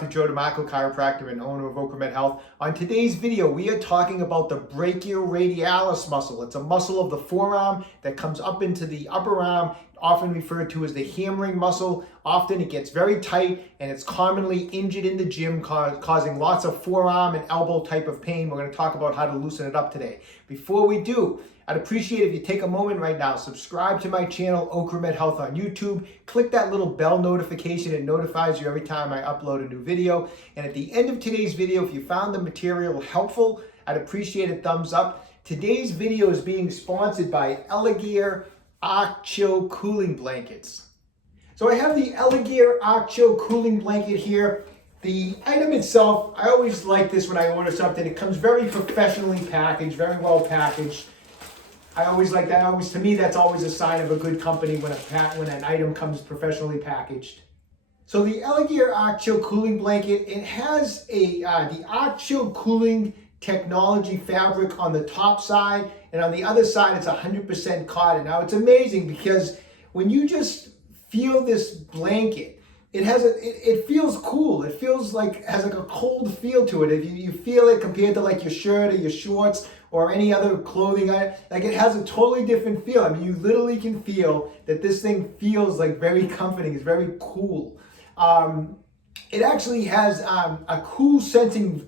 Dr. Joe DeMarco, chiropractor and owner of OcraMed Health. On today's video, we are talking about the Brachioradialis muscle. It's a muscle of the forearm that comes up into the upper arm, often referred to as the hammering muscle. Often it gets very tight and it's commonly injured in the gym, causing lots of forearm and elbow type of pain. We're going to talk about how to loosen it up today. Before we do, I'd appreciate if you take a moment right now, subscribe to my channel, OcraMed Health on YouTube, click that little bell notification. It notifies you every time I upload a new video. And at the end of today's video, if you found the material helpful, I'd appreciate a thumbs up. Today's video is being sponsored by Elegear Chill cooling blankets. So I have the Elegear Chill cooling blanket here. The item itself, I always like this when I order something. It comes very professionally packaged, very well packaged. I always like that. To me, that's always a sign of a good company when an item comes professionally packaged. So the Elegear Chill cooling blanket, it has the Chill cooling technology fabric on the top side, and on the other side it's 100% cotton. Now it's amazing because when you just feel this blanket, it feels cool. It feels like has like a cold feel to it. If you feel it compared to like your shirt or your shorts or any other clothing, like it has a totally different feel. I mean, you literally can feel that this thing feels like very comforting. It's very cool. It actually has a cool sensing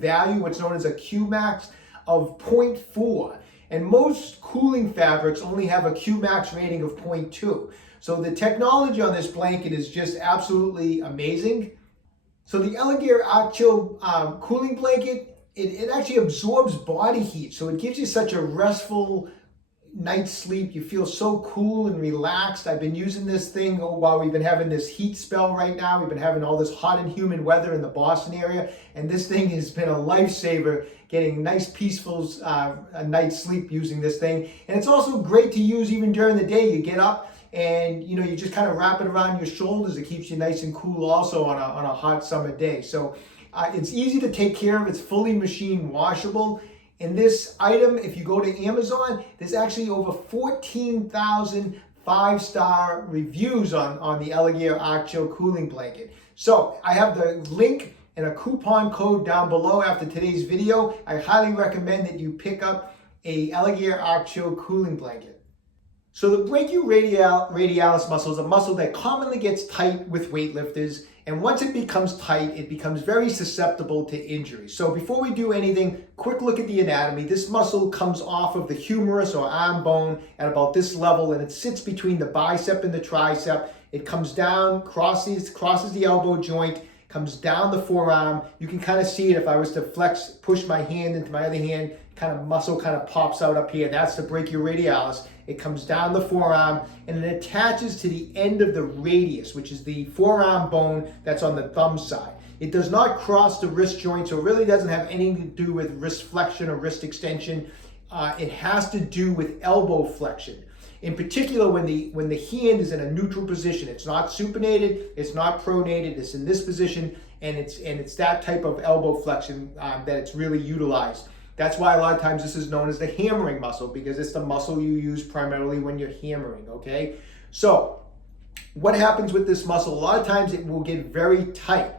value, what's known as a Qmax of 0.4. And most cooling fabrics only have a Qmax rating of 0.2. So the technology on this blanket is just absolutely amazing. So the Elegair Chill cooling blanket, it actually absorbs body heat. So it gives you such a restful night's sleep. You feel so cool and relaxed. I've been using this thing while we've been having this heat spell right now. We've been having all this hot and humid weather in the Boston area, and this thing has been a lifesaver, getting nice peaceful a night's sleep using this thing. And it's also great to use even during the day. You get up and you just kind of wrap it around your shoulders. It keeps you nice and cool also on a hot summer day. So it's easy to take care of. It's fully machine washable. And this item, if you go to Amazon, there's actually over 14,000 5-star reviews on the Elegear Chill cooling blanket. So I have the link and a coupon code down below after today's video. I highly recommend that you pick up a Elegear Chill cooling blanket. So the brachioradialis muscle is a muscle that commonly gets tight with weightlifters, and once it becomes tight, it becomes very susceptible to injury. So before we do anything, quick look at the anatomy. This muscle comes off of the humerus or arm bone at about this level, and it sits between the bicep and the tricep. It comes down, crosses the elbow joint, comes down the forearm. You can kind of see it if I was to push my hand into my other hand, muscle pops out up here. That's the brachioradialis. It comes down the forearm and it attaches to the end of the radius, which is the forearm bone that's on the thumb side. It does not cross the wrist joint, so it really doesn't have anything to do with wrist flexion or wrist extension. It has to do with elbow flexion. In particular, when the hand is in a neutral position, it's not supinated, it's not pronated, it's in this position, and it's that type of elbow flexion that it's really utilized. That's why a lot of times this is known as the hammering muscle, because it's the muscle you use primarily when you're hammering, okay? So what happens with this muscle? A lot of times it will get very tight.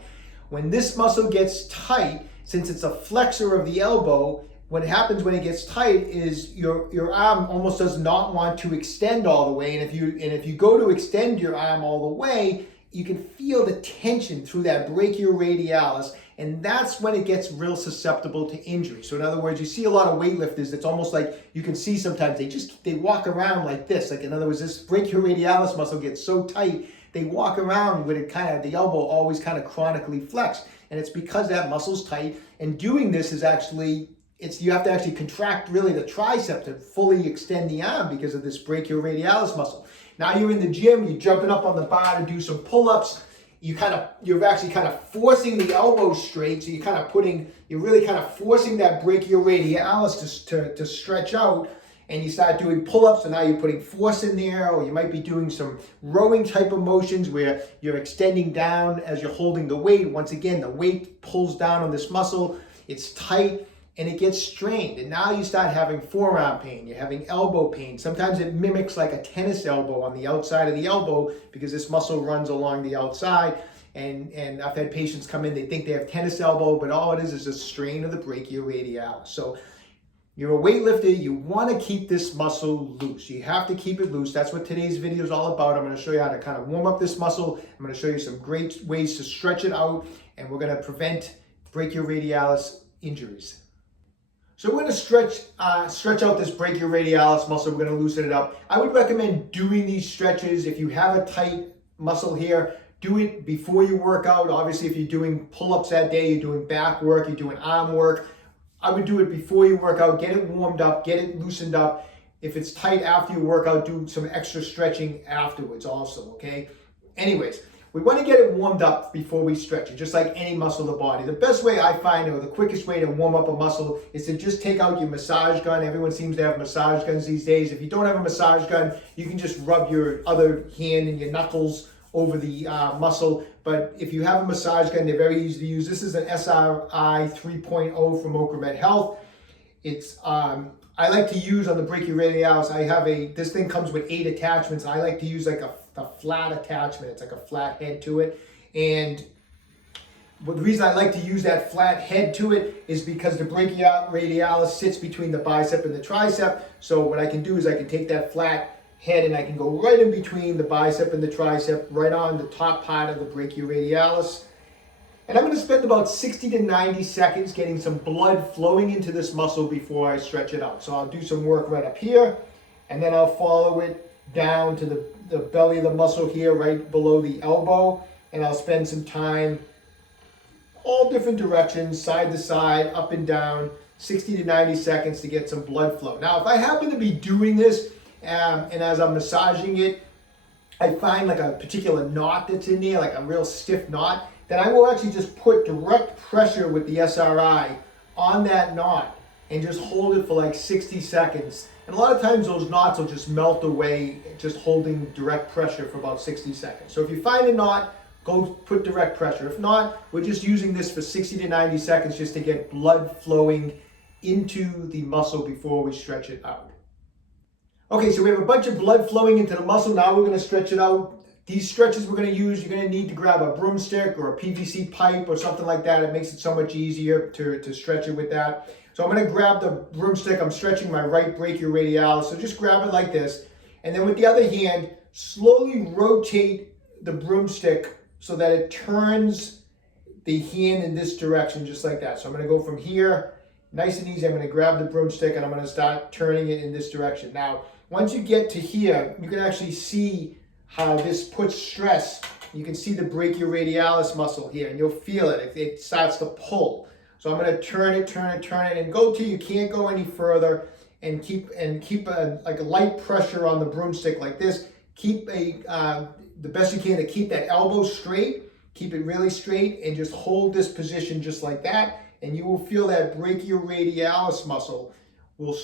When this muscle gets tight, since it's a flexor of the elbow, what happens when it gets tight is your arm almost does not want to extend all the way. And if you go to extend your arm all the way, you can feel the tension through that brachioradialis, and that's when it gets real susceptible to injury. So in other words, you see a lot of weightlifters, it's almost like you can see sometimes they walk around like this. Like in other words, this brachioradialis muscle gets so tight, they walk around with it the elbow always chronically flexed. And it's because that muscle's tight, and doing this is actually, you have to actually contract really the tricep to fully extend the arm because of this brachioradialis muscle. Now you're in the gym, you're jumping up on the bar to do some pull-ups. You're actually forcing the elbow straight. So you're really forcing that brachioradialis to stretch out, and you start doing pull-ups, and now you're putting force in there, or you might be doing some rowing type of motions where you're extending down as you're holding the weight. Once again, the weight pulls down on this muscle, it's tight, and it gets strained. And now you start having forearm pain, you're having elbow pain. Sometimes it mimics like a tennis elbow on the outside of the elbow because this muscle runs along the outside. And I've had patients come in, they think they have tennis elbow, but all it is a strain of the brachioradialis. So you're a weightlifter, you want to keep this muscle loose. You have to keep it loose. That's what today's video is all about. I'm going to show you how to kind of warm up this muscle. I'm going to show you some great ways to stretch it out, and we're going to prevent brachioradialis injuries. So we're going to stretch out this brachioradialis muscle. We're going to loosen it up. I would recommend doing these stretches. If you have a tight muscle here, do it before you work out. Obviously, if you're doing pull-ups that day, you're doing back work, you're doing arm work, I would do it before you work out. Get it warmed up, get it loosened up. If it's tight after you work out, do some extra stretching afterwards also, okay? Anyways, we want to get it warmed up before we stretch it, just like any muscle of the body. The best way I find, or the quickest way to warm up a muscle, is to just take out your massage gun. Everyone seems to have massage guns these days. If you don't have a massage gun, you can just rub your other hand and your knuckles over the muscle. But if you have a massage gun, they're very easy to use. This is an SRI 3.0 from OcraMed Health. It's I like to use on the brachioradialis. This thing comes with 8 attachments. I like to use like a flat attachment. It's like a flat head to it. And the reason I like to use that flat head to it is because the brachioradialis sits between the bicep and the tricep. So what I can do is I can take that flat head and I can go right in between the bicep and the tricep, right on the top part of the brachioradialis. And I'm going to spend about 60 to 90 seconds getting some blood flowing into this muscle before I stretch it out. So I'll do some work right up here, and then I'll follow it down to the belly of the muscle here, right below the elbow, and I'll spend some time all different directions, side to side, up and down, 60 to 90 seconds to get some blood flow. Now, if I happen to be doing this, and as I'm massaging it, I find like a particular knot that's in there, like a real stiff knot, then I will actually just put direct pressure with the SRI on that knot and just hold it for like 60 seconds. And a lot of times those knots will just melt away, just holding direct pressure for about 60 seconds. So if you find a knot, go put direct pressure. If not, we're just using this for 60 to 90 seconds just to get blood flowing into the muscle before we stretch it out. Okay, so we have a bunch of blood flowing into the muscle. Now we're going to stretch it out. These stretches we're going to use, you're going to need to grab a broomstick or a PVC pipe or something like that. It makes it so much easier to stretch it with that. So I'm going to grab the broomstick. I'm stretching my right brachioradialis. So just grab it like this. And then with the other hand, slowly rotate the broomstick so that it turns the hand in this direction, just like that. So I'm going to go from here, nice and easy. I'm going to grab the broomstick and I'm going to start turning it in this direction. Now, once you get to here, you can actually see how this puts stress. You can see the brachioradialis muscle here, and you'll feel it. It starts to pull. So I'm going to turn it, and go till you can't go any further, and keep like a light pressure on the broomstick like this. Keep the best you can to keep that elbow straight. Keep it really straight, and just hold this position just like that, and you will feel that brachioradialis muscle will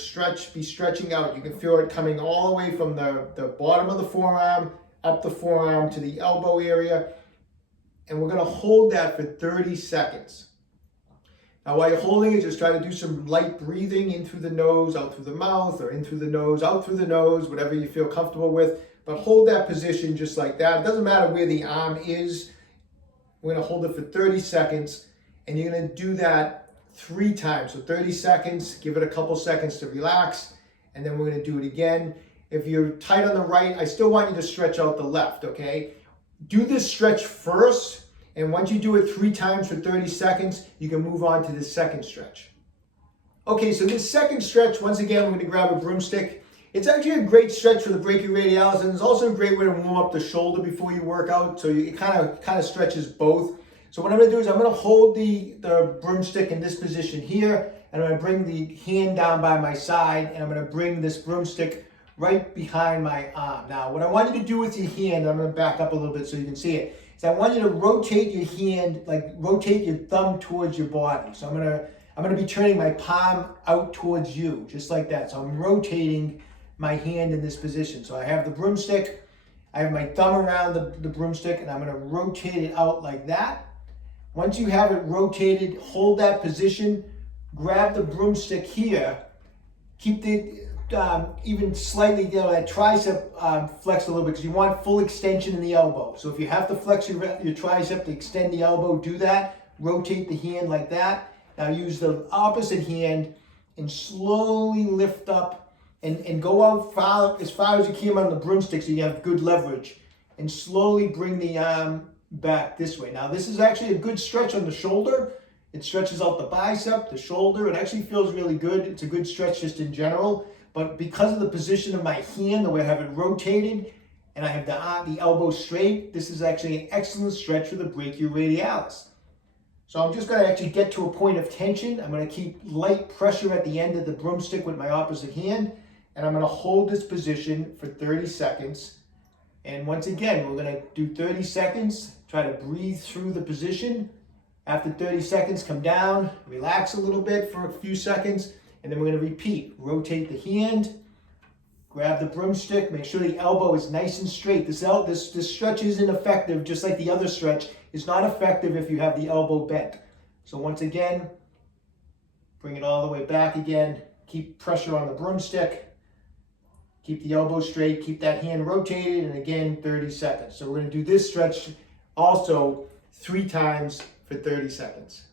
be stretching out. You can feel it coming all the way from the bottom of the forearm, up the forearm to the elbow area. And we're going to hold that for 30 seconds. Now, while you're holding it, just try to do some light breathing in through the nose, out through the mouth, or in through the nose, out through the nose, whatever you feel comfortable with. But hold that position just like that. It doesn't matter where the arm is. We're going to hold it for 30 seconds, and you're going to do that 3 times. So 30 seconds, give it a couple seconds to relax, and then we're going to do it again. If you're tight on the right, I still want you to stretch out the left, okay? Do this stretch first, and once you do it 3 times for 30 seconds, you can move on to the second stretch. Okay, so this second stretch, once again, we're going to grab a broomstick. It's actually a great stretch for the brachioradialis, and it's also a great way to warm up the shoulder before you work out, so it kind of stretches both. So what I'm going to do is I'm going to hold the broomstick in this position here, and I'm going to bring the hand down by my side, and I'm going to bring this broomstick right behind my arm. Now, what I want you to do with your hand, I'm going to back up a little bit so you can see it, is I want you to rotate your hand, like rotate your thumb towards your body. So I'm going to be turning my palm out towards you, just like that. So I'm rotating my hand in this position. So I have the broomstick, I have my thumb around the broomstick, and I'm going to rotate it out like that. Once you have it rotated, hold that position, grab the broomstick here, keep even slightly, that tricep flexed a little bit, because you want full extension in the elbow. So if you have to flex your tricep to extend the elbow, do that. Rotate the hand like that. Now use the opposite hand and slowly lift up and go out as far as you can on the broomstick so you have good leverage. And slowly bring the arm back this way. Now this is actually a good stretch on the shoulder. It stretches out the bicep, the shoulder. It actually feels really good. It's a good stretch just in general. But because of the position of my hand, the way I have it rotated, and I have the elbow straight, this is actually an excellent stretch for the brachioradialis. So I'm just going to actually get to a point of tension. I'm going to keep light pressure at the end of the broomstick with my opposite hand, and I'm going to hold this position for 30 seconds. And once again, we're going to do 30 seconds, try to breathe through the position. After 30 seconds, come down, relax a little bit for a few seconds, and then we're going to repeat. Rotate the hand, grab the broomstick, make sure the elbow is nice and straight. This stretch isn't effective, just like the other stretch is not effective if you have the elbow bent. So once again, bring it all the way back again. Keep pressure on the broomstick. Keep the elbow straight, keep that hand rotated, and again, 30 seconds. So we're going to do this stretch also 3 times for 30 seconds.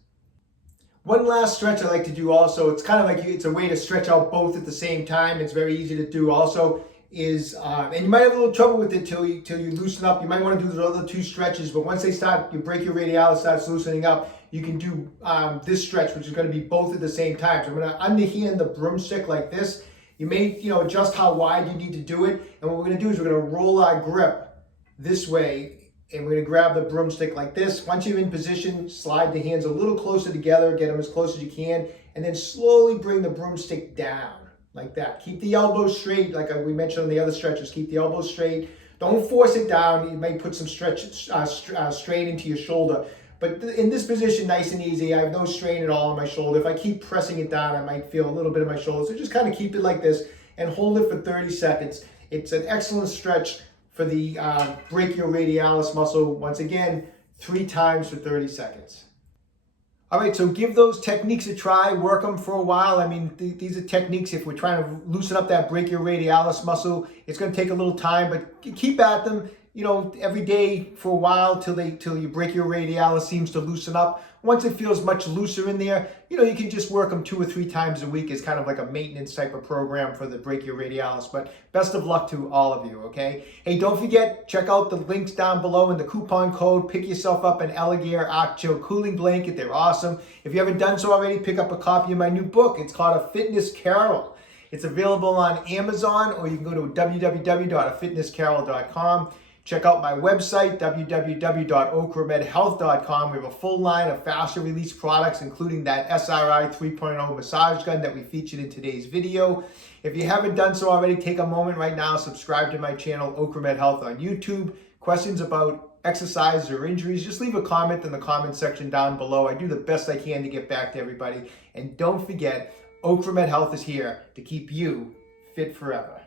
One last stretch I like to do also, it's kind of like it's a way to stretch out both at the same time. It's very easy to do also, is, and you might have a little trouble with it till you loosen up. You might want to do those other 2 stretches, but once your brachioradialis starts loosening up, you can do this stretch, which is going to be both at the same time. So I'm going to underhand the broomstick like this. You may, adjust how wide you need to do it. And what we're going to do is we're going to roll our grip this way, and we're going to grab the broomstick like this. Once you're in position, slide the hands a little closer together, get them as close as you can, and then slowly bring the broomstick down like that. Keep the elbow straight, like we mentioned on the other stretches. Keep the elbow straight. Don't force it down. You may put some strain into your shoulder. But in this position, nice and easy. I have no strain at all on my shoulder. If I keep pressing it down, I might feel a little bit of my shoulder. So just kind of keep it like this and hold it for 30 seconds. It's an excellent stretch for the brachioradialis muscle. Once again, 3 times for 30 seconds. All right, so give those techniques a try, work them for a while. I mean, these are techniques, if we're trying to loosen up that brachioradialis muscle, it's going to take a little time, but keep at them, every day for a while till your brachioradialis seems to loosen up. Once it feels much looser in there, you can just work them 2 or 3 times a week as kind of like a maintenance type of program for the brachioradialis. But best of luck to all of you, okay? Hey, don't forget, check out the links down below in the coupon code. Pick yourself up an Elegair Arc Chill cooling blanket. They're awesome. If you haven't done so already, pick up a copy of my new book. It's called A Fitness Carol. It's available on Amazon, or you can go to www.afitnesscarol.com. Check out my website, www.OcraMedHealth.com. We have a full line of faster release products, including that SRI 3.0 massage gun that we featured in today's video. If you haven't done so already, take a moment right now, subscribe to my channel, OcraMed Health on YouTube. Questions about exercises or injuries, just leave a comment in the comment section down below. I do the best I can to get back to everybody. And don't forget, OcraMed Health is here to keep you fit forever.